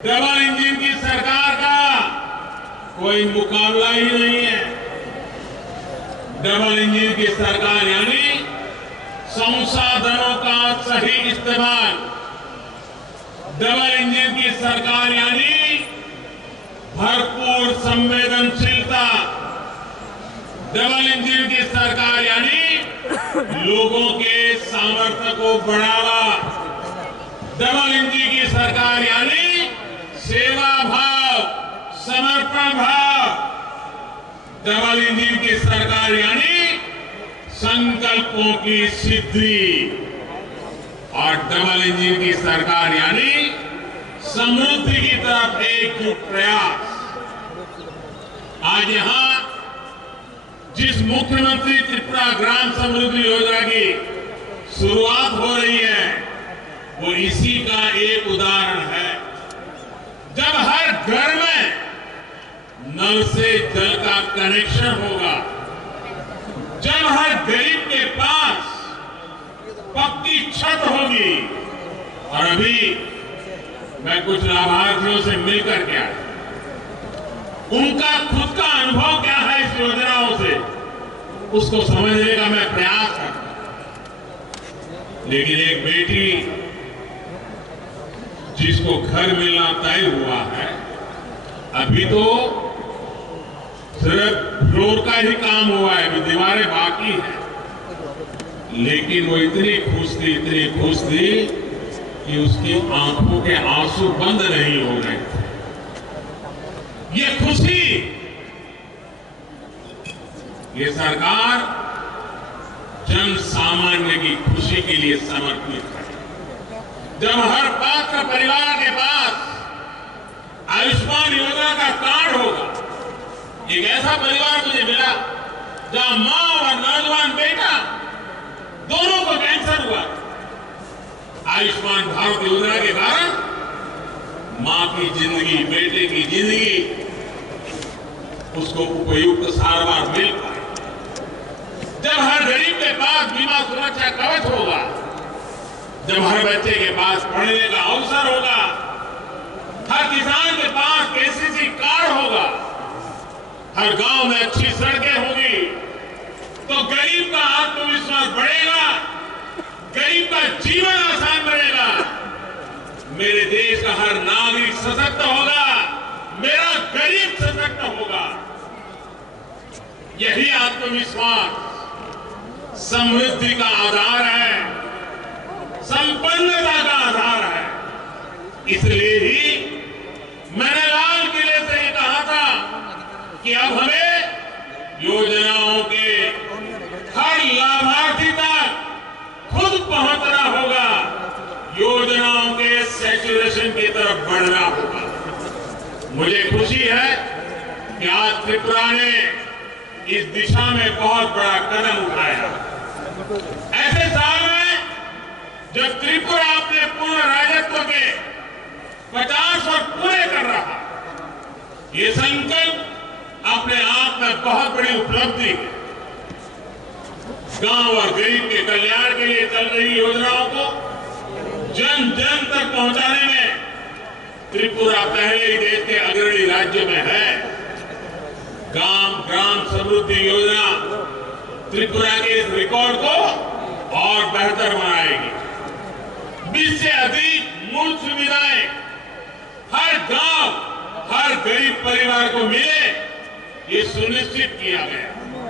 Double engine की सरकार का कोई मुकाबला ही नहीं है। डबल इंजन की सरकार यानी संसाधनों का सही इस्तेमाल। डबल इंजन की सरकार यानी भरपूर संवेदनशीलता। डबल इंजन की सरकार यानी लोगों के सामर्थ्य को बढ़ावा। डबल इंजन की सरकार यानी सेवा भाव, समर्पण भाव। डबल इंजन की सरकार यानी संकल्पों की सिद्धि। और डबल इंजन की सरकार यानी समृद्धि की तरफ एकजुट प्रयास। आज यहां जिस मुख्यमंत्री त्रिपुरा ग्राम समृद्धि योजना की शुरुआत हो रही है वो इसी का एक उदाहरण है। जब हर घर में नल से जल का कनेक्शन होगा, जब हर गरीब के पास पक्की छत होगी। और अभी मैं कुछ लाभार्थियों से मिलकर के आया, उनका खुद का अनुभव क्या है इस योजनाओं से, उसको समझने का मैं प्रयास करता हूं। लेकिन एक बेटी जिसको घर मिलना तय हुआ है, अभी तो सिर्फ फ्लोर का ही काम हुआ है, अभी दीवारें बाकी हैं। लेकिन वो इतनी खुश थी कि उसकी आंखों के आंसू बंद नहीं हो रहे थे। ये खुशी, ये सरकार जन सामान्य की खुशी के लिए समर्पित है। जब हर पात्र परिवार के पास आयुष्मान योजना का कार्ड होगा, एक ऐसा परिवार मुझे मिला जहां मां और नौजवान बेटा दोनों को कैंसर हुआ। आयुष्मान भारत योजना के कारण मां की जिंदगी, बेटे की जिंदगी, उसको उपयुक्त सारवार मिल पाए। जब हर गरीब के पास बीमा सुरक्षा कवच होगा, जब हर बच्चे के पास पढ़ने का अवसर होगा, हर किसान के पास केसीसी कार्ड होगा, हर गांव में अच्छी सड़कें होगी, तो गरीब का आत्मविश्वास बढ़ेगा, गरीब का जीवन आसान बनेगा। मेरे देश का हर नागरिक सशक्त होगा, मेरा गरीब सशक्त होगा। यही आत्मविश्वास समृद्धि का आधार है, संपन्नता का आधार है। इसलिए ही मैंने लाल किले से ही कहा था कि अब हमें योजनाओं के हर लाभार्थी तक खुद पहुंचना होगा, योजनाओं के सैचुरेशन की तरफ बढ़ना होगा। मुझे खुशी है कि आज त्रिपुरा ने इस दिशा में बहुत बड़ा कदम उठाया। ऐसे साल में जब त्रिपुरा अपने पूर्ण राजत्व के 50 वर्ष पूरे कर रहा, ये संकल्प अपने आप में बहुत बड़ी उपलब्धि है। गांव और गरीब के कल्याण के लिए चल रही योजनाओं को जन जन तक पहुंचाने में त्रिपुरा पहले ही देश के अग्रणी राज्य में है। ग्राम समृद्धि योजना त्रिपुरा के इस रिकॉर्ड को और बेहतर बनाएगी। 20 से अधिक मूल सुविधाएं हर गांव, हर गरीब परिवार को मिले, ये सुनिश्चित किया गया।